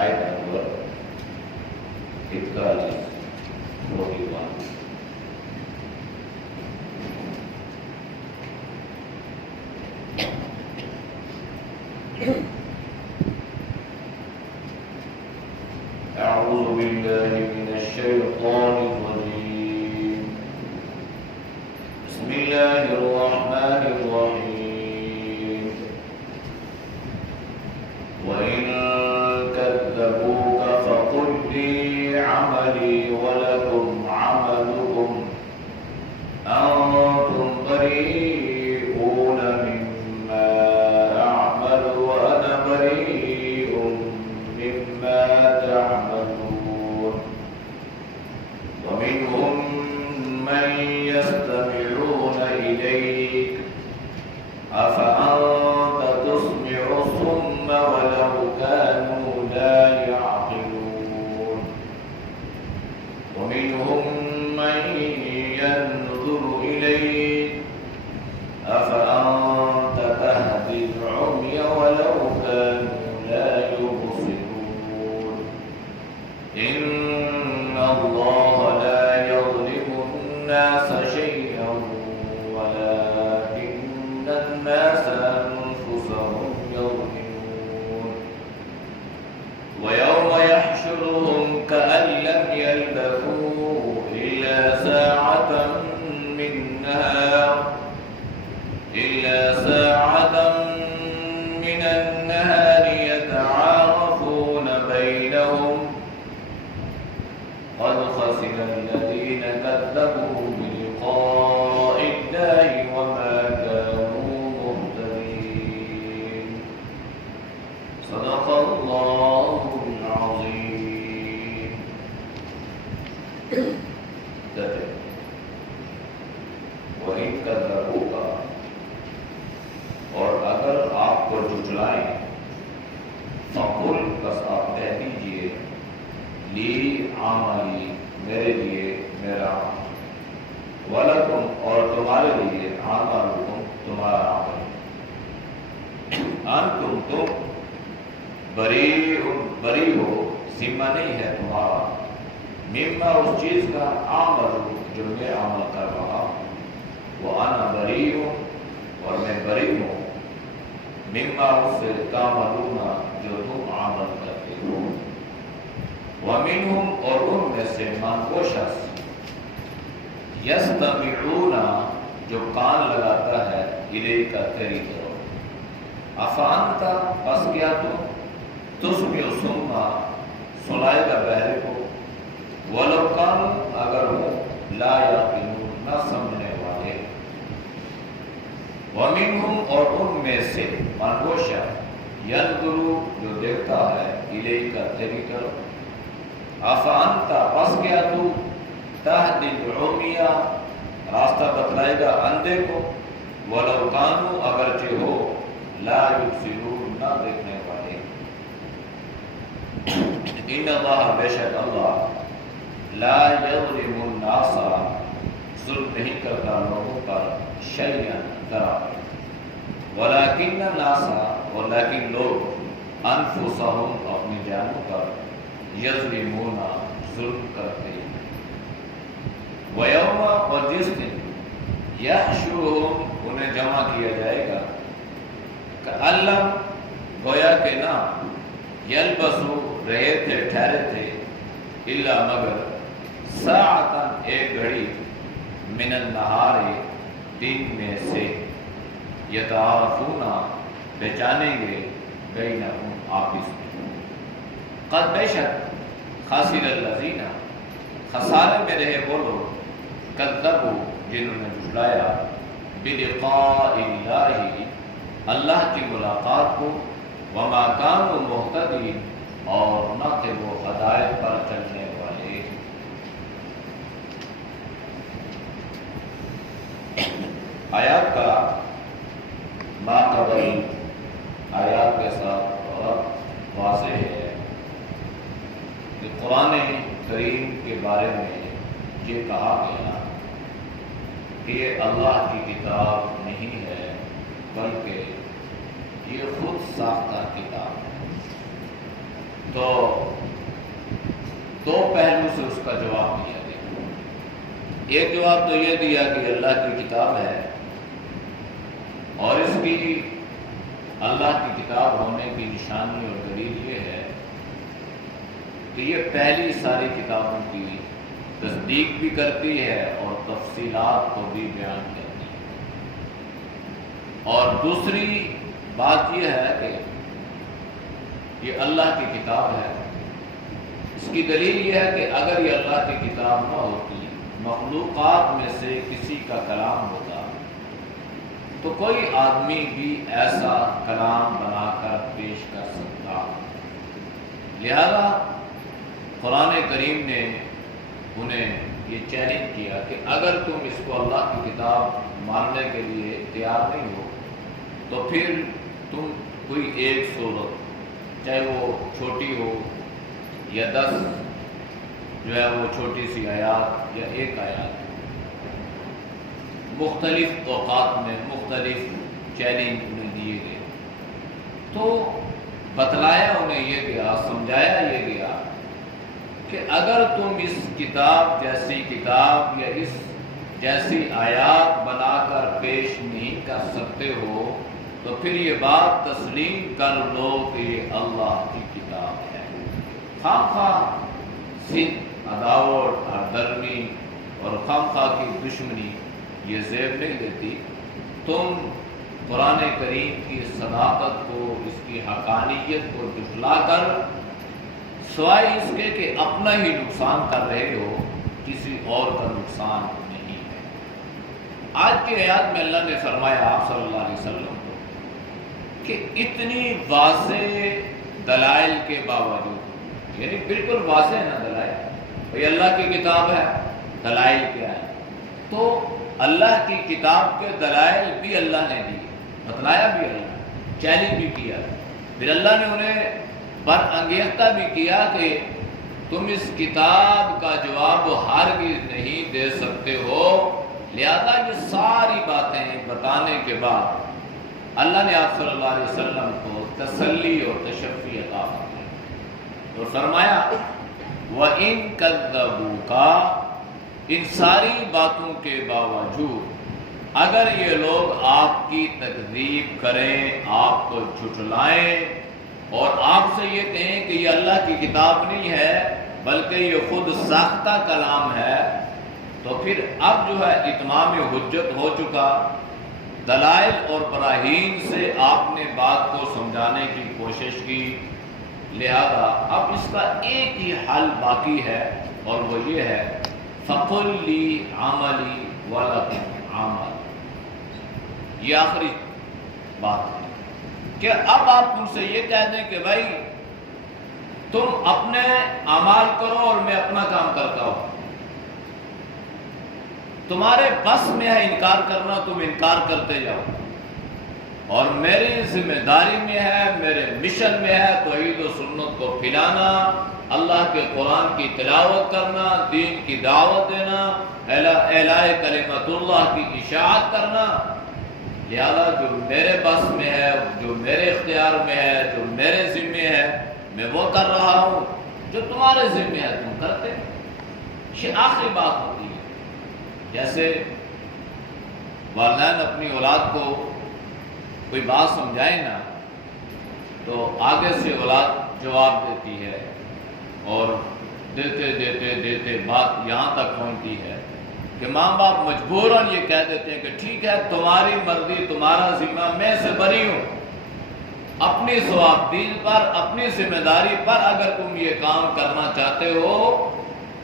آیت نمبر 41 أعوذ بالله من الشيطان الرجيم بسم الله الرحمن الرحيم وإن كذبوك فقل لي عملي ولكم عملكم أنتم بريئون مما أعمل وأنا بريء مما تعملون ومنهم من يستمعون إليك أفأنت تسمع الصم ولو كانوا لا يعقلون ومنهم من ينظر إليك أفأنت تهدي العمي ولو كانوا لا يبصرون إن الله لا يظلم الناس شيئا ولكن الناس أنفسهم يظلمون ويوم يحشرهم كأن لم يلبثوا إلا ساعة من النهار يتعارفون بينهم قد خسر الذين كذبوا بلقاء الله وما كانوا مهتدين صدق الله العظيم. وَإِن كَذَّبُوكَ اور اگر آپ کو جھٹلائیں فَقُلْ بس آپ کہہ دیجئے لی عملی میرے لیے میرا عمل وَلَكُمْ اور تمہارے لیے عملکم تمہارا عمل انتم تم بری ہو ذمہ نہیں ہے تمہارا مما اس چیز کا عمل جو میں عمل کر رہا ہوں وَأَنَا بَرِيءٌ اور میں بری ہوں مما اس سے تعملون جو تم عمل کرتے ہو وَمِنْهُمْ اور ان میں سے من وہ شخص يَسْتَمِعُونَ جو کان لگاتا ہے الیک تیری طرف افانت بس کیا تم تسمع الصم سنائے گا بہرے کو وَلَوْ كَانُوا اگر ہوں لا يَعْقِلُونَ نہ سمجھنے والے وَمِنْهُمْ اور ان میں سے من وہ شخص يَنْظُرُ جو دیکھتا ہے الیک تیری طرف افانت بس کیا تو تہدی العمی راستہ بتلائے گا اندھے کو وَلَوْ كَانُوا اگرچہ ہو لا يُبْصِرُونَ نہ دیکھنے والے ان اللہ بے شک اللہ لا يظلم الناس ظلم نہیں کرتا لوگوں پر شیئا ذرا ولكن الناس اور لیکن لوگ انفسهم اپنی جانوں پر یظلمون ظلم کرتے ہیں ویوم اور جس دن یحشرهم انہیں جمع کیا جائے گا کألم گویا کہ نہ یلبسو رہے تھے ٹھہرے تھے الا مگر ساعتاً ایک گھڑی من النہار دن میں سے یتعارفون پہچانیں گے بینہم آپس میں قد بے شک خاسر الذین خسارے میں رہے وہ لوگ کذبوا جنہوں نے جھٹلایا بلقاء اللہ اللہ کی ملاقات کو وما كانوا مهتدین اور نہ تھے وہ ہدایت پر چلنے والے. آیات کا ماقبل آیات کے ساتھ بہت واضح ہے کہ قرآن کریم کے بارے میں یہ کہا گیا کہ یہ اللہ کی کتاب نہیں ہے بلکہ یہ خود ساختہ کتاب ہے. تو دو پہلو سے اس کا جواب دیا گیا۔ ایک جواب تو یہ دیا کہ اللہ کی کتاب ہے، اور اس کی اللہ کی کتاب ہونے کی نشانی اور دلیل یہ ہے کہ یہ پہلی ساری کتابوں کی تصدیق بھی کرتی ہے اور تفصیلات کو بھی بیان کرتی ہے۔ اور دوسری بات یہ ہے کہ یہ اللہ کی کتاب ہے۔ اس کی دلیل یہ ہے کہ اگر یہ اللہ کی کتاب نہ ہوتی، مخلوقات میں سے کسی کا کلام ہوتا، تو کوئی آدمی بھی ایسا کلام بنا کر پیش کر سکتا۔ لہذا قرآن کریم نے انہیں یہ چیلنج کیا کہ اگر تم اس کو اللہ کی کتاب ماننے کے لیے تیار نہیں ہو تو پھر تم کوئی ایک صورت، چاہے وہ چھوٹی ہو یا 10 جو ہے وہ چھوٹی سی آیات یا ایک آیات، مختلف اوقات میں مختلف چیلنج انہیں دیے گئے، تو بتلایا انہیں یہ گیا، سمجھایا یہ گیا کہ اگر تم اس کتاب جیسی کتاب یا اس جیسی آیات بنا کر پیش نہیں کر سکتے ہو تو پھر یہ بات تسلیم کر لو کہ یہ اللہ کی کتاب ہے۔ خواہ صد، عداوت اور درمی اور خواہ کی دشمنی یہ زیب نہیں دیتی۔ تم قرآن کریم کی صداقت کو، اس کی حقانیت کو جھٹلا کر سوائے اس کے کہ اپنا ہی نقصان کر رہے ہو، کسی اور کا نقصان نہیں ہے۔ آج کی آیات میں اللہ نے فرمایا آپ صلی اللہ علیہ وسلم کو کہ اتنی واضح دلائل کے باوجود، یعنی بالکل واضح نہ دلائل، بھئی اللہ کی کتاب ہے، دلائل کیا ہے؟ تو اللہ کی کتاب کے دلائل بھی اللہ نے دی، بتلایا بھی اللہ، چیلنج بھی کیا، پھر اللہ نے انہیں پر انگیختہ بھی کیا کہ تم اس کتاب کا جواب ہرگز نہیں دے سکتے ہو۔ لہذا یہ ساری باتیں بتانے کے بعد اللہ نے آپ صلی اللہ علیہ وسلم کو تسلی اور تشفی عطا فرمائی تو فرمایا وَإِن كَذَّبُوكَ، ان ساری باتوں کے باوجود اگر یہ لوگ آپ کی تکذیب کریں، آپ کو جھٹلائیں اور آپ سے یہ کہیں کہ یہ اللہ کی کتاب نہیں ہے بلکہ یہ خود ساختہ کلام ہے، تو پھر اب جو ہے اتمام حجت ہو چکا، دلائل اور براہین سے آپ نے بات کو سمجھانے کی کوشش کی، لہذا اب اس کا ایک ہی حل باقی ہے اور وہ یہ ہے فَقُلْ لِي عَمَلِي وَلَكُمْ عَمَلِ۔ یہ آخری بات ہے کہ اب آپ ان سے یہ کہہ دیں کہ بھائی تم اپنے اعمال کرو اور میں اپنا کام کرتا ہوں، تمہارے بس میں ہے انکار کرنا، تم انکار کرتے جاؤ، اور میری ذمہ داری میں ہے، میرے مشن میں ہے توحید و سنت کو پھیلانا، اللہ کے قرآن کی تلاوت کرنا، دین کی دعوت دینا، اعلاء کلمت اللہ کی اشاعت کرنا۔ لہذا جو میرے بس میں ہے، جو میرے اختیار میں ہے، جو میرے ذمہ ہے میں وہ کر رہا ہوں، جو تمہارے ذمہ ہے تم کرتے۔ یہ آخری بات ہوتی ہے، جیسے والدین اپنی اولاد کو کوئی بات سمجھائے نا تو آگے سے اولاد جواب دیتی ہے اور دیتے دیتے دیتے بات یہاں تک پہنچتی ہے کہ ماں باپ مجبوراً یہ کہہ دیتے ہیں کہ ٹھیک ہے تمہاری مرضی، تمہارا ذمہ، میں سے بری ہوں، اپنی ثوابدید پر، اپنی ذمہ داری پر اگر تم یہ کام کرنا چاہتے ہو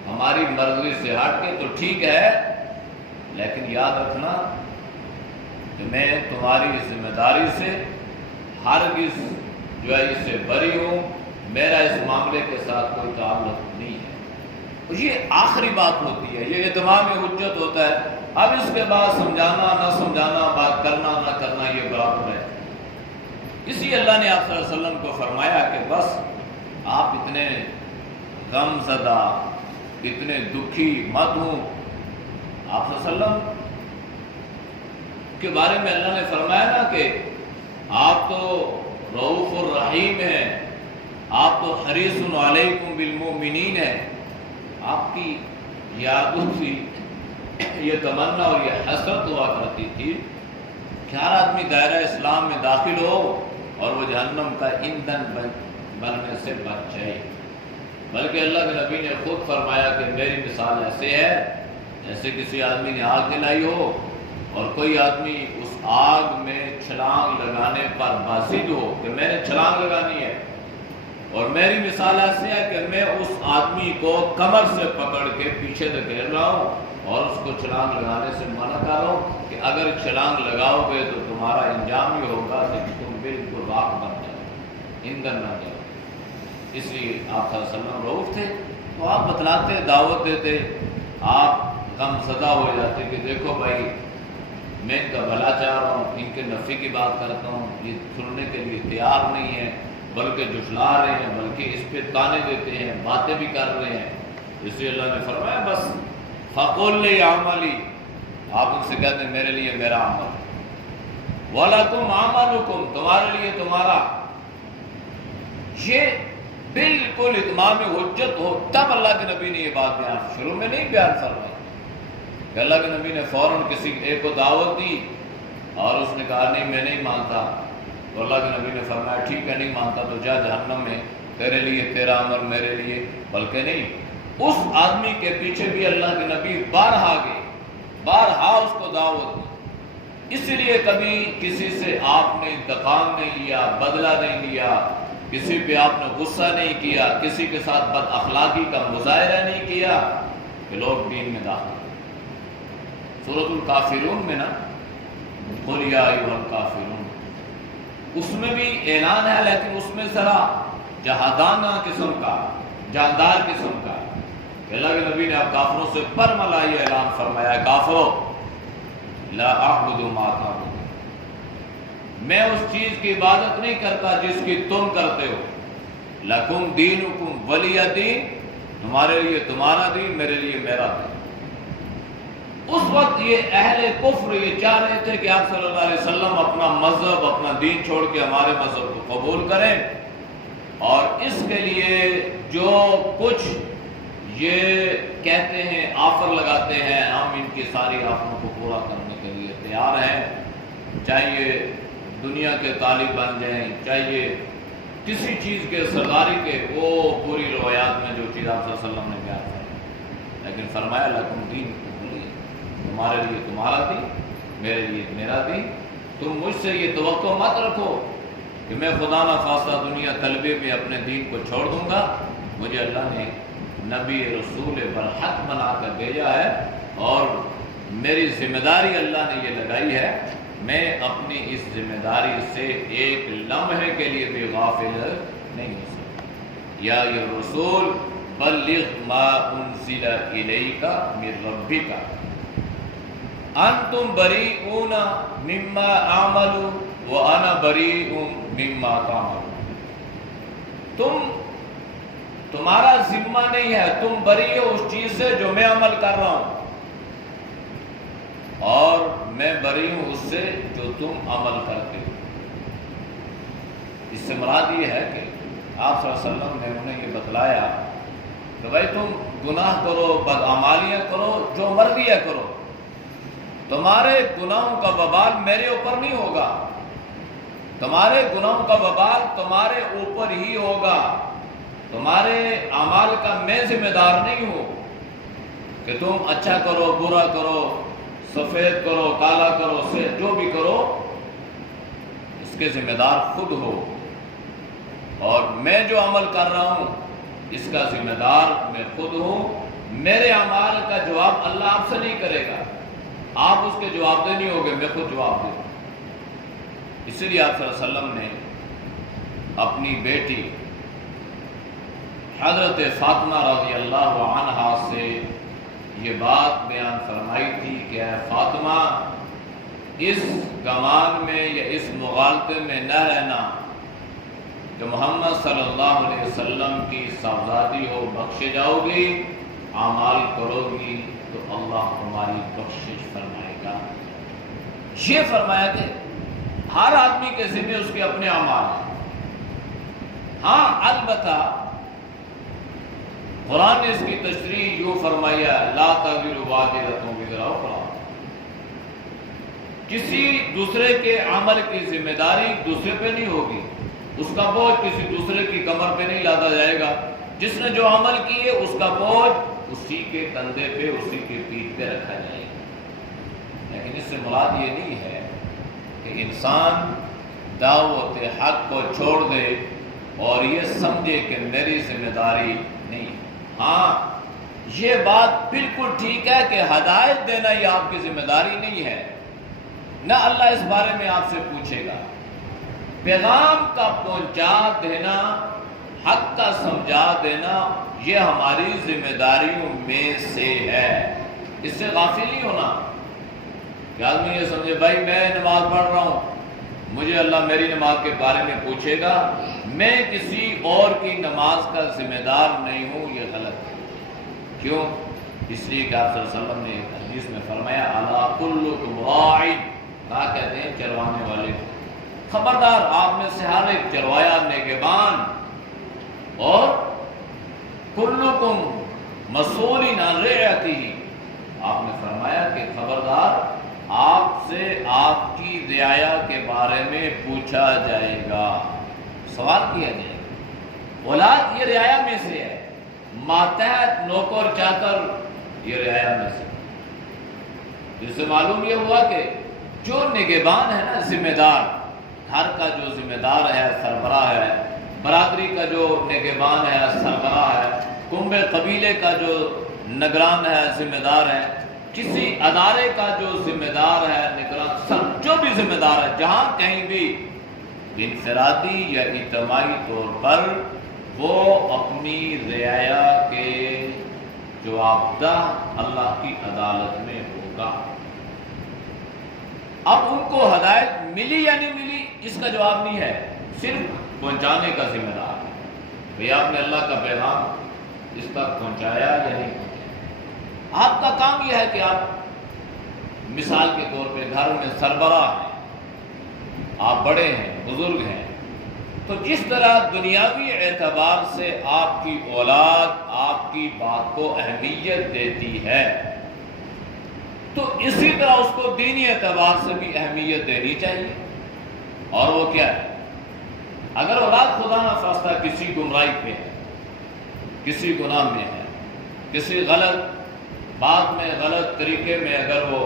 ہماری مرضی سے ہٹ کے تو ٹھیک ہے، لیکن یاد رکھنا کہ میں تمہاری ذمہ داری سے ہرگز جو ہے اس سے بری ہوں، میرا اس معاملے کے ساتھ کوئی تعلق نہیں ہے۔ یہ آخری بات ہوتی ہے، یہ اتمام حجت ہوتا ہے۔ اب اس کے بعد سمجھانا نہ سمجھانا، بات کرنا نہ کرنا یہ برابر ہے۔ اس لیے اللہ نے آپ صلی اللہ علیہ وسلم کو فرمایا کہ بس آپ اتنے غم زدہ، اتنے دکھی مت ہوں۔ آپ صلی اللہ علیہ وسلم کے بارے میں اللہ نے فرمایا نا کہ آپ تو رؤوف الرحیم ہیں، آپ آپ تو حریص علیکم بالمؤمنین ہے، آپ کی یہ عادت تھی، یہ تمنا اور یہ حسرت ہوا کرتی تھی کہ ہر آدمی دائرہ اسلام میں داخل ہو اور وہ جہنم کا ایندھن بننے سے بچ جائے۔ بلکہ اللہ کے نبی نے خود فرمایا کہ میری مثال ایسے ہے جیسے کسی آدمی نے آگ جلائی ہو اور کوئی آدمی اس آگ میں چھلانگ لگانے پر باسد ہو کہ میں نے چھلانگ لگانی ہے، اور میری مثال ایسے ہے کہ میں اس آدمی کو کمر سے پکڑ کے پیچھے دھکیل رہا ہوں اور اس کو چھلانگ لگانے سے منع کر رہا ہوں کہ اگر چھلانگ لگاؤ گے تو تمہارا انجام یہ ہوگا کہ تم بالکل راکھ بن جاؤ، ایندھن نہ جاؤ۔ اس لیے آپ صلی اللہ علیہ وسلم رؤوف تھے، تو آپ بتلاتے، دعوت دیتے، آپ غم زدہ ہو جاتے کہ دیکھو بھائی میں ان کا بھلا چاہ رہا ہوں، ان کے نفع کی بات کرتا ہوں، یہ سننے کے لیے تیار نہیں ہے، بلکہ جھٹلا رہے ہیں، بلکہ اس پہ تانے دیتے ہیں، باتیں بھی کر رہے ہیں۔ اس لیے اللہ نے فرمایا بس فَقُلْ لِي عَمَلِي، آپ ان سے کہتے ہیں میرے لیے میرا عمل، وَلَكُمْ عَمَلُكُمْ، تمہارے لیے تمہارا۔ یہ بالکل اتمام حجت ہو تب اللہ کے نبی نے یہ بات بیان، شروع میں نہیں بیان فرمائی کہ اللہ کے نبی نے فوراً کسی ایک کو دعوت دی اور اس نے کہا نہیں میں نہیں مانتا، تو اللہ کے نبی نے فرمایا ٹھیک ہے نہیں مانتا تو جا جہنم میں، تیرے لیے تیرا عمل میرے لیے۔ بلکہ نہیں، اس آدمی کے پیچھے بھی اللہ کے نبی بارہا گئے، بارہا اس کو دعوت دی۔ اس لیے کبھی کسی سے آپ نے انتقام نہیں لیا، بدلہ نہیں لیا، کسی پہ آپ نے غصہ نہیں کیا، کسی کے ساتھ بد اخلاقی کا مظاہرہ نہیں کیا کہ لوگ دین میں داخل۔ سورۃ الکافرون میں نا قُلْ یَا أَیُّہَا الکافرون، اس میں بھی اعلان ہے لیکن اس میں ذرا جہادانہ قسم کا، جاندار قسم کا۔ اللہ کے نبی نے اب کافروں سے پرملائی اعلان فرمایا کافروں لا اعبد ما تعبدون، میں اس چیز کی عبادت نہیں کرتا جس کی تم کرتے ہو، لکم دینکم ولی دین، تمہارے لیے تمہارا دین، میرے لیے میرا دین۔ اس وقت یہ اہل کفر یہ چاہ رہے تھے کہ آپ صلی اللہ علیہ وسلم اپنا مذہب، اپنا دین چھوڑ کے ہمارے مذہب کو قبول کریں، اور اس کے لیے جو کچھ یہ کہتے ہیں، آفر لگاتے ہیں، ہم ان کی ساری آفروں کو پورا کرنے کے لیے تیار ہیں، چاہیے دنیا کے طالب بن جائیں، چاہیے کسی چیز کے سرداری کے، وہ پوری روایات میں جو چیز آپ صلی اللہ علیہ وسلم نے بیان کی، لیکن فرمایا لکم دین، تمہارے لیے تمہارا دین، میرے لیے میرا دین۔ تم مجھ سے یہ توقع مت رکھو کہ میں خدا نخواستہ دنیا طلبے میں اپنے دین کو چھوڑ دوں گا، مجھے اللہ نے نبی رسول برحق بنا کر بھیجا ہے اور میری ذمہ داری اللہ نے یہ لگائی ہے، میں اپنی اس ذمہ داری سے ایک لمحے کے لیے بھی غافل نہیں ہو سکتا۔ یا یہ رسول بلغ ما انزل الیک من ربک انتم بریئون مما اعمل وانا بریء مما تعملون، تمہارا ذمہ نہیں ہے، تم بری ہو اس چیز سے جو میں عمل کر رہا ہوں، اور میں بری ہوں اس سے جو تم عمل کرتے ہو۔ اس سے مراد یہ ہے کہ آپ صلی اللہ علیہ وسلم نے انہیں یہ بتلایا کہ بھائی تم گناہ کرو، بدعمالیاں کرو، جو مرضی ہے کرو، تمہارے گناہوں کا وبال میرے اوپر نہیں ہوگا، تمہارے گناہوں کا وبال تمہارے اوپر ہی ہوگا، تمہارے اعمال کا میں ذمہ دار نہیں ہوں کہ تم اچھا کرو، برا کرو، سفید کرو، کالا کرو، سے جو بھی کرو اس کے ذمہ دار خود ہو، اور میں جو عمل کر رہا ہوں اس کا ذمہ دار میں خود ہوں۔ میرے اعمال کا جواب اللہ آپ سے نہیں کرے گا، آپ اس کے جواب دہ نہیں ہوگے، میں خود جواب دوں۔ اسی لیے آپ صلی اللہ علیہ وسلم نے اپنی بیٹی حضرت فاطمہ رضی اللہ عنہا سے یہ بات بیان فرمائی تھی کہ اے فاطمہ، اس گمان میں یا اس مغالطے میں نہ رہنا کہ محمد صلی اللہ علیہ وسلم کی صاحبزادی ہو، بخشے جاؤ گی، اعمال کرو گی تو اللہ تمہاری بخشش فرمائے گا۔ یہ فرمایا کہ ہر آدمی کے ذمہ اس کے اپنے اعمال ہیں، ہاں البتہ قرآن نے اس کی تشریح یوں فرمایا لا تزر وازرۃ وزر اخری، کسی دوسرے کے عمل کی ذمہ داری دوسرے پہ نہیں ہوگی، اس کا بوجھ کسی دوسرے کی کمر پہ نہیں لادا جائے گا، جس نے جو عمل کیے اس کا بوجھ اسی کے کندھے پہ اسی کے پیٹھ پہ رکھا جائے گا۔ لیکن اس سے مراد یہ نہیں ہے کہ انسان دعوت حق کو چھوڑ دے اور یہ سمجھے کہ میری ذمہ داری نہیں۔ ہاں یہ بات بالکل ٹھیک ہے کہ ہدایت دینا یہ آپ کی ذمہ داری نہیں ہے، نہ اللہ اس بارے میں آپ سے پوچھے گا۔ پیغام کا پہنچا دینا، حق کا سمجھا دینا، یہ ہماری ذمہ داریوں میں سے ہے، اس سے غافل نہیں ہونا کہ آدمی یہ سمجھے بھائی میں نماز پڑھ رہا ہوں، مجھے اللہ میری نماز کے بارے میں پوچھے گا، میں کسی اور کی نماز کا ذمہ دار نہیں ہوں، یہ غلط ہے۔ کیوں؟ اس لیے کہ آپ صلی اللہ علیہ وسلم نے ایک حدیث میں فرمایا الا کلکم راع، کہا کہتے ہیں چروانے والے، خبردار آپ میں سے ہر ایک چروایا نگہبان، اور کلکم مسئول عن رعیتہ، آپ نے فرمایا کہ خبردار آپ سے آپ کی رعایا کے بارے میں پوچھا جائے گا، سوال کیا جائے گا۔ اولاد یہ رعایا میں سے ہے، ماتحت نوکر چاکر یہ رعایا میں سے، جس سے معلوم یہ ہوا کہ جو نگہبان ہے نا، ذمہ دار، گھر کا جو ذمہ دار ہے، سربراہ ہے، برادری کا جو نگہبان ہے، سربراہ ہے، کنبہ قبیلے کا جو نگران ہے، ذمہ دار ہے، کسی ادارے کا جو ذمہ دار ہے، نگران، جو بھی ذمہ دار ہے، جہاں کہیں بھی انفرادی یا اجتماعی طور پر وہ اپنی رعایا کے جوابدہ اللہ کی عدالت میں ہوگا۔ اب ان کو ہدایت ملی یا نہیں ملی اس کا جواب نہیں ہے، صرف پہنچانے کا ذمہ دار ہے۔ بھئی آپ نے اللہ کا پیغام اس تک پہنچایا یا نہیں پہنچایا؟ آپ کا کام یہ ہے کہ آپ مثال کے طور پہ گھر میں سربراہ ہیں، آپ بڑے ہیں، بزرگ ہیں، تو جس طرح دنیاوی اعتبار سے آپ کی اولاد آپ کی بات کو اہمیت دیتی ہے، تو اسی طرح اس کو دینی اعتبار سے بھی اہمیت دینی چاہیے۔ اور وہ کیا ہے؟ اگر اولاد خدا نہ خواستہ کسی گمراہی پہ ہے، کسی گناہ میں ہے، کسی غلط بات میں، غلط طریقے میں اگر وہ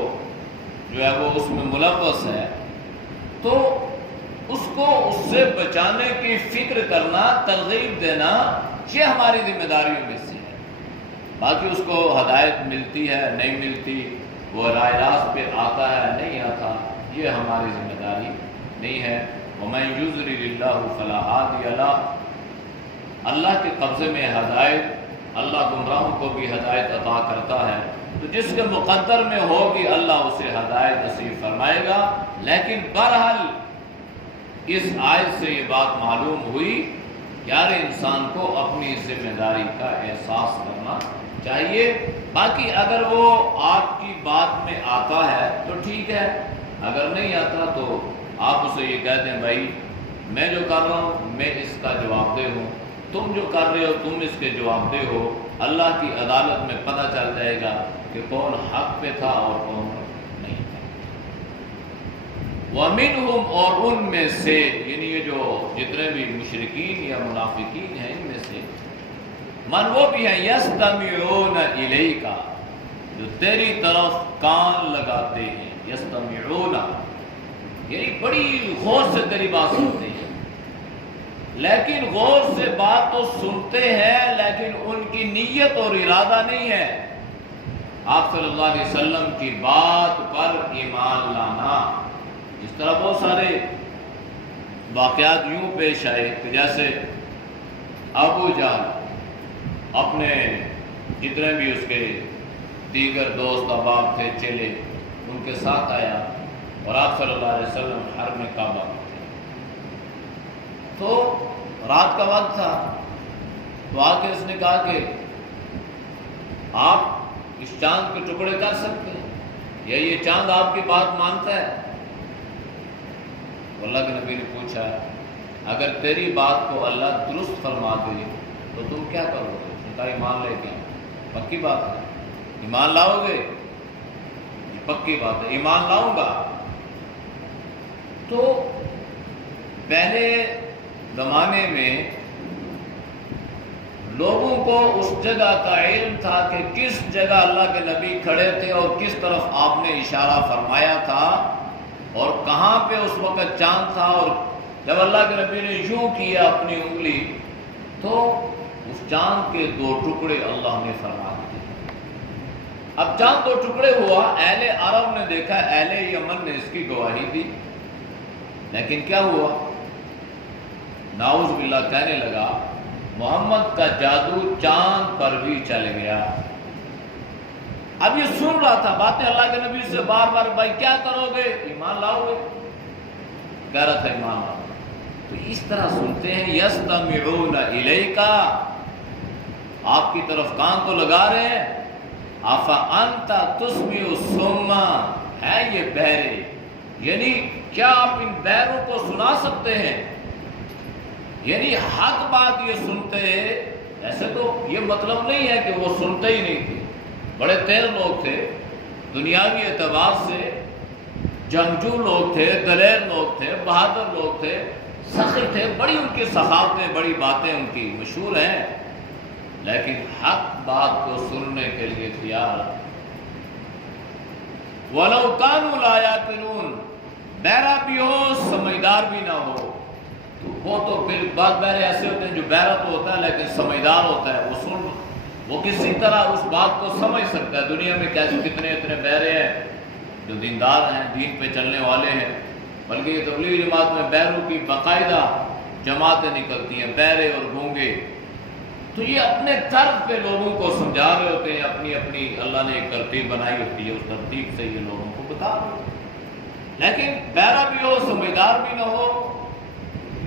جو ہے وہ اس میں ملوث ہے، تو اس کو اس سے بچانے کی فکر کرنا، ترغیب دینا، یہ ہماری ذمہ داریوں میں سے ہے۔ باقی اس کو ہدایت ملتی ہے نہیں ملتی، وہ رائے راست پہ آتا ہے نہیں آتا، یہ ہماری ذمہ داری نہیں ہے۔ وَمَن يُضْلِلِ اللَّهُ فَلَا هَادِيَ لَهُ، اللہ کے قبضے میں ہدایت، اللہ گمراہوں کو بھی ہدایت عطا کرتا ہے، تو جس کے مقدر میں ہوگی اللہ اسے ہدایت نصیب فرمائے گا۔ لیکن بہرحال اس آیت سے یہ بات معلوم ہوئی کہ ہر انسان کو اپنی ذمہ داری کا احساس کرنا چاہیے۔ باقی اگر وہ آپ کی بات میں آتا ہے تو ٹھیک ہے، اگر نہیں آتا تو آپ اسے یہ کہہ دیں بھائی میں جو کر رہا ہوں میں اس کا جواب دہ ہوں، تم جو کر رہے ہو تم اس کے جواب دہ ہو، اللہ کی عدالت میں پتہ چل جائے گا کہ کون حق پہ تھا اور کون نہیں تھا۔ وَمِنْهُمْ، اور ان میں سے، یعنی یہ جو جتنے بھی مشرکین یا منافقین ہیں ان میں سے، من وہ بھی ہیں یستمعون الیک، جو تیری طرف کان لگاتے ہیں، یستمعون یعنی بڑی غور سے تیری بات سنتے ہیں، لیکن غور سے بات تو سنتے ہیں لیکن ان کی نیت اور ارادہ نہیں ہے آپ صلی اللہ علیہ وسلم کی بات پر ایمان لانا۔ اس طرح بہت سارے واقعات یوں پیش آئے کہ جیسے ابو جہل اپنے جتنے بھی اس کے دیگر دوست احباب تھے، چیلے، ان کے ساتھ آیا اور آپ صلی اللہ علیہ وسلم حرم کعبہ میں تھے، تو رات کا وقت تھا، تو آ کے اس نے کہا کہ آپ اس چاند کے ٹکڑے کر سکتے ہیں یا یہ چاند آپ کی بات مانتا ہے؟ تو اللہ کے نبی نے پوچھا اگر تیری بات کو اللہ درست فرما دے تو تم کیا کرو گے؟ ان کا ایمان لے کے پکی بات ہے، ایمان لاؤ گے؟ پکی بات ہے، ایمان لاؤں گا۔ تو پہلے زمانے میں لوگوں کو اس جگہ کا علم تھا کہ کس جگہ اللہ کے نبی کھڑے تھے اور کس طرف آپ نے اشارہ فرمایا تھا اور کہاں پہ اس وقت چاند تھا، اور جب اللہ کے نبی نے یوں کیا اپنی انگلی تو اس چاند کے 2 ٹکڑے اللہ نے فرما دیے۔ اب چاند 2 ٹکڑے ہوا، اہل عرب نے دیکھا، اہل یمن نے اس کی گواہی دی، لیکن کیا ہوا؟ نعوذ باللہ کہنے لگا محمد کا جادو چاند پر بھی چل گیا۔ اب یہ سن رہا تھا باتیں اللہ کے نبی سے بار بار، بھائی کیا کرو گے؟ ایمان لاؤ گے؟ کہہ رہا تھا ایمان لاؤ۔ تو اس طرح سنتے ہیں یستمعون الیک، آپ کی طرف کان تو لگا رہے ہیں، افانت تسمع الصم، ہے یہ بہرے، یعنی کیا آپ ان بہروں کو سنا سکتے ہیں؟ یعنی حق بات یہ سنتے ہیں۔ ایسے تو یہ مطلب نہیں ہے کہ وہ سنتے ہی نہیں تھے، بڑے تیز لوگ تھے، دنیاوی اعتبار سے جنگجو لوگ تھے، دلیر لوگ تھے، بہادر لوگ تھے، سخی تھے، بڑی ان کی سخاوتیں، بڑی باتیں ان کی مشہور ہیں، لیکن حق بات کو سننے کے لیے تیار۔ وَلَوْ كَانُوا لَا يَعْقِلُونَ، بہرا بھی ہو سمجھدار بھی نہ ہو، تو وہ تو پھر بعض بہرے ایسے ہوتے ہیں جو بہرا تو ہوتا ہے لیکن سمجھدار ہوتا ہے، وہ کسی طرح اس بات کو سمجھ سکتا ہے۔ دنیا میں کیسے کتنے اتنے بہرے ہیں جو دیندار ہیں، دین پہ چلنے والے ہیں، بلکہ یہ تبلیغ جماعت میں بہروں کی باقاعدہ جماعتیں نکلتی ہیں، بہرے اور گونگے، تو یہ اپنے طرز پہ لوگوں کو سمجھا رہے ہوتے ہیں، اپنی اپنی اللہ نے ایک ترتیب بنائی ہوتی ہے، اس ترتیب سے یہ لوگوں کو بتا رہے ہوتے ہیں۔ لیکن بہرا بھی ہو سمجھدار بھی نہ ہو،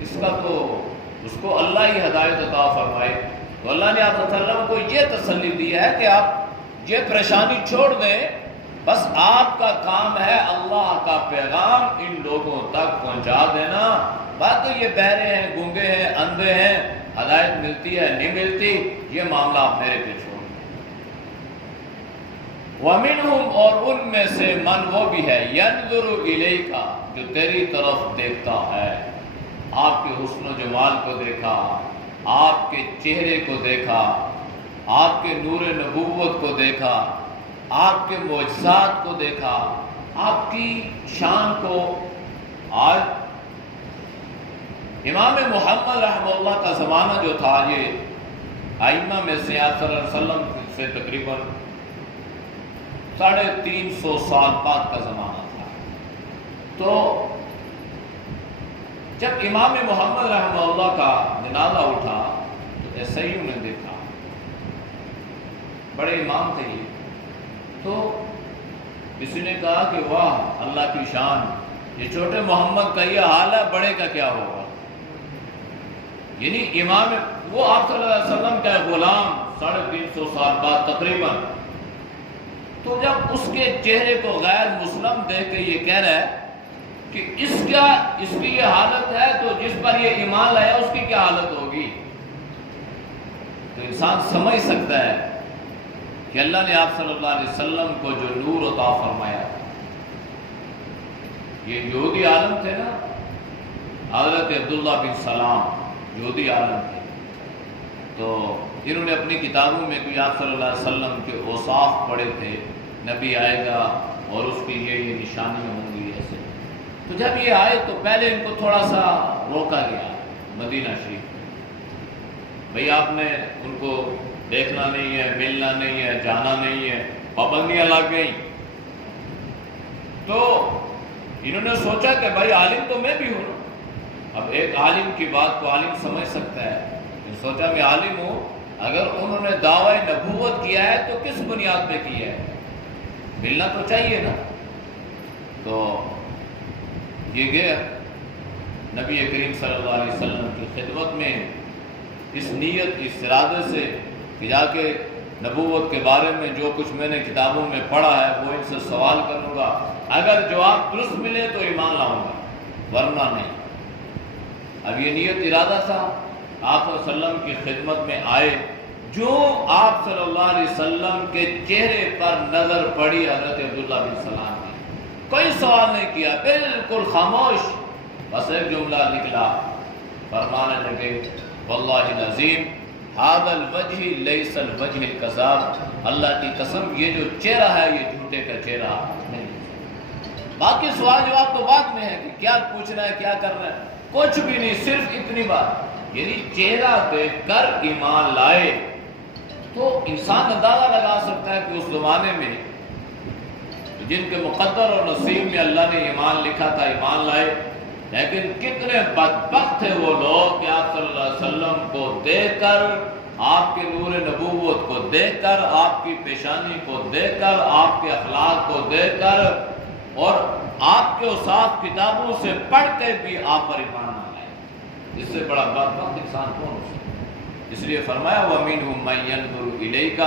اس کا تو اس کو اللہ ہی ہدایت عطا فرمائے۔ تو اللہ نے آپ صلی اللہ علیہ وسلم کو یہ تسلی دی ہے کہ آپ یہ پریشانی چھوڑ دیں، بس آپ کا کام ہے اللہ کا پیغام ان لوگوں تک پہنچا دینا۔ بات تو یہ بہرے ہیں، گونگے ہیں، اندھے ہیں، ہدایت ملتی ہے نہیں ملتی، یہ معاملہ آپ میرے پہ چھوڑ دیں۔ وَمِنْهُمْ، اور ان میں سے من وہ بھی ہے، يَنْظُرُ إِلَيْكَ، جو تیری طرف دیکھتا ہے، آپ کے حسن و جمال کو دیکھا، آپ کے چہرے کو دیکھا، آپ کے نور نبوت کو دیکھا، آپ کے معجزات کو دیکھا، آپ کی شان کو۔ آج امام محمد رحمہ اللہ کا زمانہ جو تھا، یہ ائمہ میں سے آپ صلی اللہ علیہ وسلم سے تقریباً 350 سال بعد کا زمانہ تھا۔ تو جب امام محمد رحمہ اللہ کا جنازہ اٹھا تو ایسے ہی انہیں دیکھا، بڑے امام تھے یہ، تو کسی نے کہا کہ واہ اللہ کی شان، یہ چھوٹے محمد کا یہ حال ہے، بڑے کا کیا ہوگا؟ یعنی امام وہ آپ صلی اللہ علیہ وسلم کا غلام 350 سال بعد تقریباً، تو جب اس کے چہرے کو غیر مسلم دیکھ کے یہ کہہ رہا ہے کہ اس کی یہ حالت ہے، تو جس پر یہ ایمان لایا اس کی کیا حالت ہوگی؟ تو انسان سمجھ سکتا ہے کہ اللہ نے آپ صلی اللہ علیہ وسلم کو جو نور عطا فرمایا۔ یہ یہودی عالم تھے نا، حضرت عبداللہ بن سلام یہودی عالم تھے، تو انہوں نے اپنی کتابوں میں کوئی آپ صلی اللہ علیہ وسلم کے اوصاف پڑھے تھے، نبی آئے گا اور اس کی یہ نشانیاں ہوں گی ایسے۔ تو جب یہ آئے تو پہلے ان کو تھوڑا سا روکا گیا مدینہ شریف میں، بھئی آپ نے ان کو دیکھنا نہیں ہے، ملنا نہیں ہے، جانا نہیں ہے، پابندیاں لگ گئیں۔ تو انہوں نے سوچا کہ بھائی عالم تو میں بھی ہوں، اب ایک عالم کی بات کو عالم سمجھ سکتا ہے، سوچا میں عالم ہوں، اگر انہوں نے دعوی نبوت کیا ہے تو کس بنیاد پہ کیا ہے؟ ملنا تو چاہیے نا۔ تو یہ گیا نبی کریم صلی اللہ علیہ وسلم کی خدمت میں اس نیت، اس ارادے سے کہ جا کے نبوت کے بارے میں جو کچھ میں نے کتابوں میں پڑھا ہے وہ ان سے سوال کروں گا، اگر جواب درست ملے تو ایمان لاؤں گا، ورنہ نہیں۔ اب یہ نیت ارادہ تھا، آپ صلی اللہ علیہ وسلم کی خدمت میں آئے، جو آپ صلی اللہ علیہ وسلم کے چہرے پر نظر پڑی حضرت عبداللہ بن سلام کی، کوئی سوال نہیں کیا، بالکل خاموش، بس ایک جملہ نکلا، فرمانے لگے واللہ العظیم هذا الوجہ لیس الوجہ الکذاب، اللہ کی قسم یہ جو چہرہ ہے یہ جھوٹے کا چہرہ نہیں۔ باقی سوال جواب تو بعد میں ہے کہ کیا پوچھنا ہے، کیا کرنا ہے، کچھ بھی نہیں، صرف اتنی بات، یعنی چہرہ دیکھ کر ایمان لائے تو انسان اندازہ لگا سکتا ہے کہ اس زمانے میں جن کے مقدر اور نصیب میں اللہ نے ایمان لکھا تھا ایمان لائے، لیکن کتنے بدبخت تھے وہ لوگ کہ آپ صلی اللہ علیہ وسلم کو دیکھ کر، آپ کے نور نبوت کو دیکھ کر، آپ کی پیشانی کو دیکھ کر، آپ کے اخلاق کو دیکھ کر اور آپ کے اوصاف کتابوں سے پڑھ کے بھی آپ پر ایمان نہ لائے۔ اس سے بڑا بدبخت انسان کون ہو سکتا ہے؟ اس لیے فرمایا وَمِنْهُمْ مَن يَنْظُرُ إِلَيْكَ،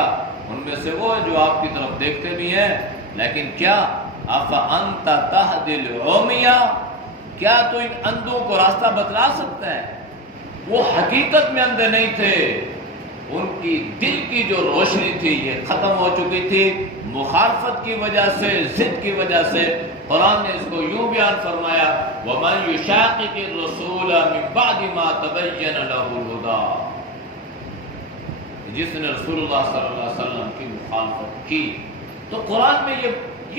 ان میں سے وہ ہے جو آپ کی طرف دیکھتے بھی ہیں، لیکن کیا أَفَأَنْتَ تَهْدِي الْعُمْيَ، کیا تو ان اندھوں کو راستہ بتلا سکتا ہے؟ وہ حقیقت میں اندھے نہیں تھے، ان کی دل کی جو روشنی تھی یہ ختم ہو چکی تھی مخالفت کی وجہ سے، ضد کی وجہ سے۔ قرآن نے اس کو یوں بیان فرمایا وَمَن يُشَاقِقِ الرَّسُولَ مِن بَعْدِ مَا تَبَيَّنَ لَهُ الْهُدَىٰ، جس نے رسول اللہ صلی اللہ علیہ وسلم کی مخالفت کی، تو قرآن میں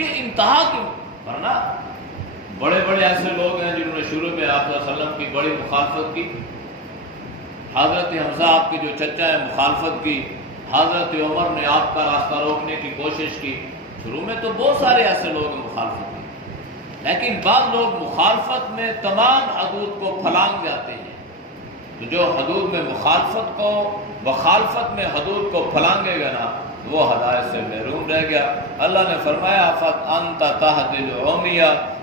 یہ انتہا کی، ورنہ بڑے بڑے ایسے لوگ ہیں جنہوں نے شروع میں آپ صلی اللہ علیہ وسلم کی بڑی مخالفت کی، حضرت حمزہ آپ کے جو چچا ہیں مخالفت کی، حضرت عمر نے آپ کا راستہ روکنے کی کوشش کی، شروع میں تو بہت سارے ایسے لوگ ہیں مخالفت کی، لیکن بعض لوگ مخالفت میں تمام حدود کو پھلانگ جاتے ہیں، تو جو حدود میں مخالفت میں حدود کو پھلانگے گا نا وہ ہدایت سے محروم رہ گیا۔ اللہ نے فرمایا فَأَنْتَ تَهْدِي الْعُمْيَ،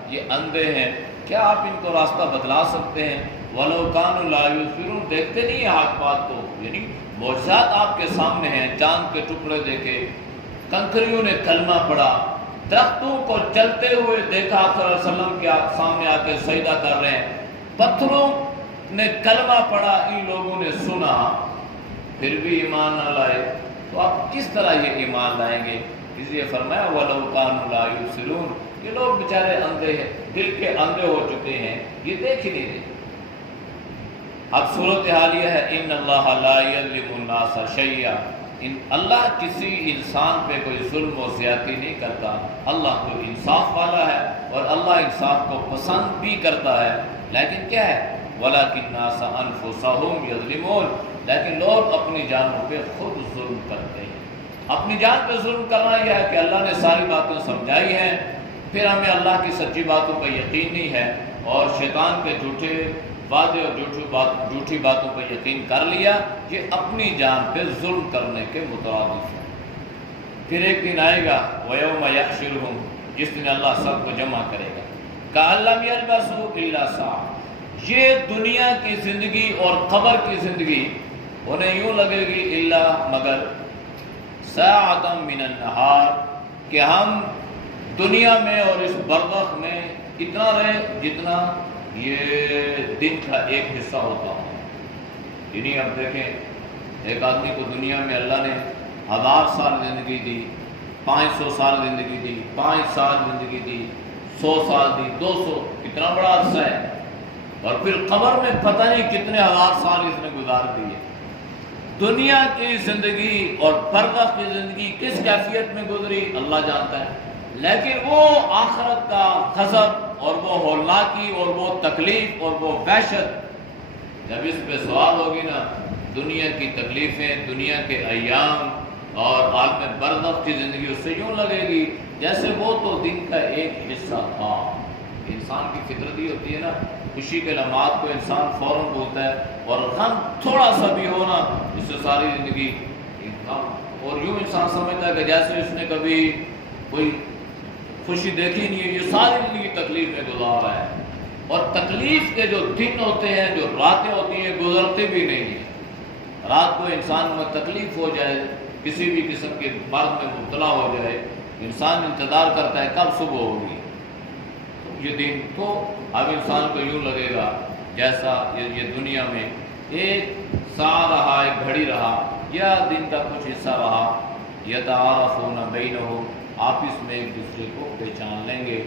یہ اندھے ہیں، کیا آپ ان کو راستہ بتلا سکتے ہیں؟ وَلَوْ كَانُوا لَا يُبْصِرُونَ، دیکھتے نہیں ہیں حق بات کو، یعنی معجزات آپ کے سامنے ہیں، چاند کے ٹکڑے دیکھے، کنکریوں نے کلمہ پڑھا، درختوں کو چلتے ہوئے دیکھا، صلی اللہ علیہ وسلم کے سامنے آ کے سجدہ کر رہے ہیں، پتھروں نے کلمہ پڑھا، ان لوگوں نے سنا، پھر بھی ایمان نہ لائے، تو آپ کس طرح یہ ایمان لائیں گے؟ اس لیے فرمایا وَلَوْ كَانُوا لَا يُبْصِرُونَ، یہ لوگ بیچارے اندھے ہیں، دل کے اندھے ہو چکے ہیں، یہ دیکھ ہی نہیں رہے۔ اب صورتحال یہ ہے ان اللہ لا یظلم الناس شیئا، اللہ کسی انسان پہ کوئی ظلم و زیادتی نہیں کرتا، اللہ تو انصاف والا ہے اور اللہ انصاف کو پسند بھی کرتا ہے، لیکن کیا ہے وَلَكِنَّ النَّاسَ أَنفُسَهُمْ يَظْلِمُونَ، لیکن لوگ اپنی جانوں پہ خود ظلم کرتے ہیں۔ اپنی جان پہ ظلم کرنا یہ ہے کہ اللہ نے ساری باتیں سمجھائی ہیں، پھر ہمیں اللہ کی سچی باتوں کا یقین نہیں ہے اور شیطان کے جھوٹے وعدے اور جھوٹی باتوں پہ یقین کر لیا، یہ اپنی جان پہ ظلم کرنے کے مترادف ہے۔ پھر ایک دن آئے گا وَيَوْمَ يَحْشُرُهُمْ، جس دن اللہ سب کو جمع کرے گا، كَأَن لَّمْ يَلْبَثُوا إِلَّا سَاعَةً، یہ دنیا کی زندگی اور قبر کی زندگی انہیں یوں لگے گی الا مگر ساعۃ من النہار، کہ ہم دنیا میں اور اس برزخ میں اتنا رہے جتنا یہ دن کا ایک حصہ ہوتا ہو۔ یعنی اب دیکھیں ایک آدمی کو دنیا میں اللہ نے 1000 سال زندگی دی، 500 سال زندگی دی، 5 سال زندگی دی، 100 سال دی، 200، کتنا بڑا عرصہ ہے، اور پھر قبر میں پتہ نہیں کتنے 1000 سال اس نے گزار دیے۔ دنیا کی زندگی اور برزخ کی زندگی کس کیفیت میں گزری اللہ جانتا ہے، لیکن وہ آخرت کا غضب اور وہ ہولناکی اور وہ تکلیف اور وہ وحشت جب اس پہ سوال ہوگی نا، دنیا کی تکلیفیں، دنیا کے ایام اور عالم برزخ کی زندگی اس سے یوں لگے گی جیسے وہ تو دن کا ایک حصہ تھا۔ انسان کی فطرت ہی ہوتی ہے نا، خوشی کے لمحات کو انسان فوراً بولتا ہے اور غم تھوڑا سا بھی ہونا اس سے ساری زندگی اور یوں انسان سمجھتا ہے کہ جیسے اس نے کبھی کوئی خوشی دیکھی نہیں ہے، یہ ساری زندگی تکلیف میں گزارا ہے، اور تکلیف کے جو دن ہوتے ہیں، جو راتیں ہوتی ہیں، گزرتے بھی نہیں ہیں۔ رات کو انسان میں تکلیف ہو جائے، کسی بھی قسم کے مرض میں مبتلا ہو جائے، انسان انتظار کرتا ہے کب صبح ہوگی۔ یہ دن تو اب انسان کو یوں لگے گا جیسا یہ دنیا میں ایک سال رہا، ایک گھڑی رہا، یا دن کا کچھ حصہ رہا، یتعارفون بینہم، آپس میں ایک دوسرے کو پہچان لیں گے۔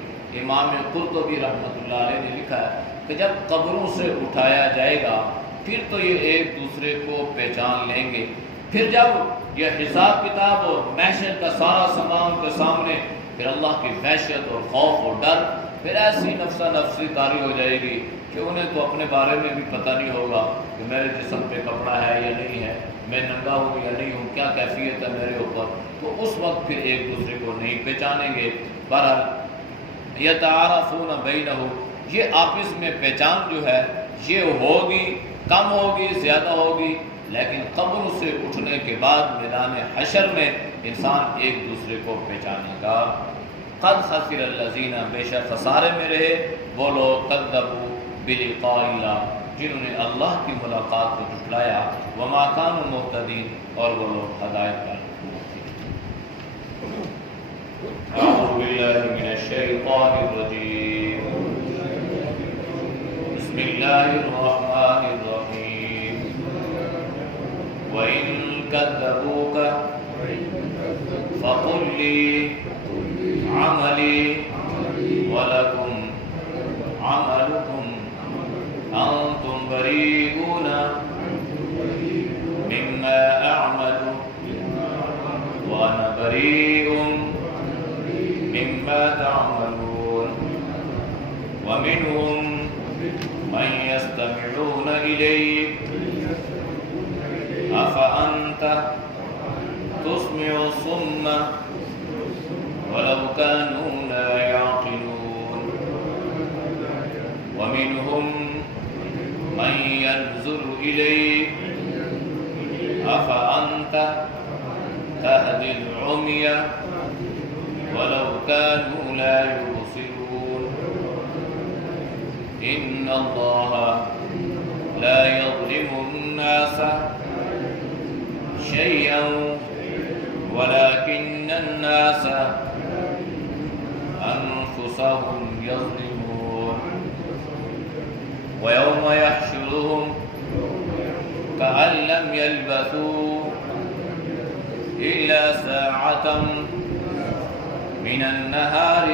امام قرطبی رحمۃ اللہ علیہ نے لکھا ہے کہ جب قبروں سے اٹھایا جائے گا پھر تو یہ ایک دوسرے کو پہچان لیں گے۔ پھر جب یہ حساب کتاب اور محشر کا سارا سامان کے سامنے، پھر اللہ کی وحشت اور خوف اور ڈر، پھر ایسی نفسا نفسی طاری ہو جائے گی کہ انہیں تو اپنے بارے میں بھی پتہ نہیں ہوگا کہ میرے جسم پہ کپڑا ہے یا نہیں ہے، میں ننگا ہوں یا نہیں ہوں، کیا کیفیت ہے میرے اوپر، تو اس وقت پھر ایک دوسرے کو نہیں پہچانیں گے۔ بہرحال یتعارفون بینہم، یہ آپس میں پہچان جو ہے یہ ہوگی، کم ہوگی زیادہ ہوگی، لیکن قبر سے اٹھنے کے بعد میدان حشر میں انسان ایک دوسرے کو پہچانے گا۔ قد خسر الذین، بے شک خسارے میں رہے وہ لوگ، کذبوا بلقاء اللہ، جنہوں نے اللہ کی ملاقات کو جھٹلایا، وما كانوا مہتدین، اور وہ لوگ ہدایت پر اعوذ باللہ من الشیطان الرجیم، بسم اللہ الرحمن الرحیم، وَإِن كَذَّبُوكَ فَقُل لِّي عَمَلِي وَلَكُمْ عَمَلُكُمْ أَنْتُمْ بَرِيئُونَ مِمَّا أَعْمَلُ وَأَنَا بَرِيءٌ مِمَّا تَعْمَلُونَ وَمِنْهُمْ مَنْ يَسْتَمِعُونَ إِلَيْكَ أَفَأَنْتَ تُسْمِعُ الصُّمَّ وَلَوْ كَانُوا لَا يَعْقِلُونَ وَمِنْهُمْ مَنْ يَنْظُرُ إِلَيْكَ أَفَأَنْتَ تَهْدِي الْعُمْيَ وَلَوْ كَانُوا لَا يُبْصِرُونَ إِنَّ اللَّهَ لَا يَظْلِمُ النَّاسَ شيئا ولكن الناس أنفسهم يظلمون ويوم يحشرهم كأن لم يلبثوا إلا ساعة من النهار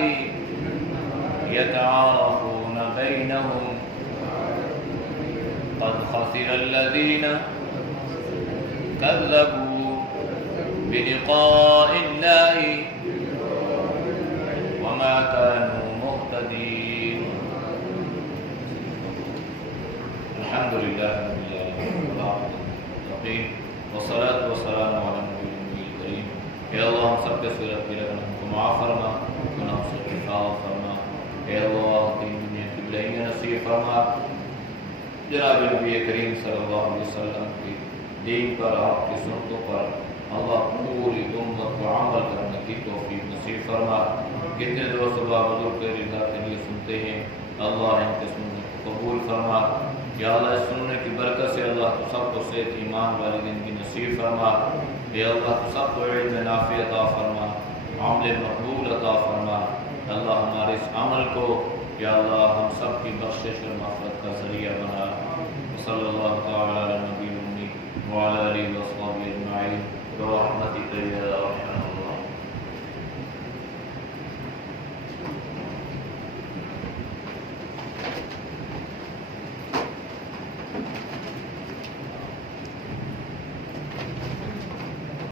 يتعارفون بينهم قد خسر الذين كذبوا بلقاء الله وما كانوا مهتدين الحمد لله رب العالمين والصلاة والسلام على النبي الكريم۔ اے اللہ ہم سب کے صورت کی رکھنا کو معاف فرما، گناہوں سے حفاظت فرما۔ اے اللہ تین دنیا کی بلائیاں نصیب فرما۔ جناب نبی کریم صلی اللہ علیہ وسلم کی دین پر، آپ کی سنتوں پر اللہ پوری امت کو عمل کرنے کی توفیق نصیب فرما۔ کتنے دوست اللہ حضور کے رضا کے لیے سنتے ہیں، اللہ ان کے سننے کو قبول فرما۔ یا اللہ اس سننے کی برکت سے اللہ تو سب کو صحت ایمان والی زندگی نصیب فرما۔ اے اللہ تو سب کو علم نافع عطا فرما، عمل مقبول عطا فرما۔ اللہ ہمارے اس عمل کو یا اللہ ہم سب کی بخشش اور مغفرت کا ذریعہ بنا۔ صلی اللہ تعالی علی نبی وعلى آله وصحبه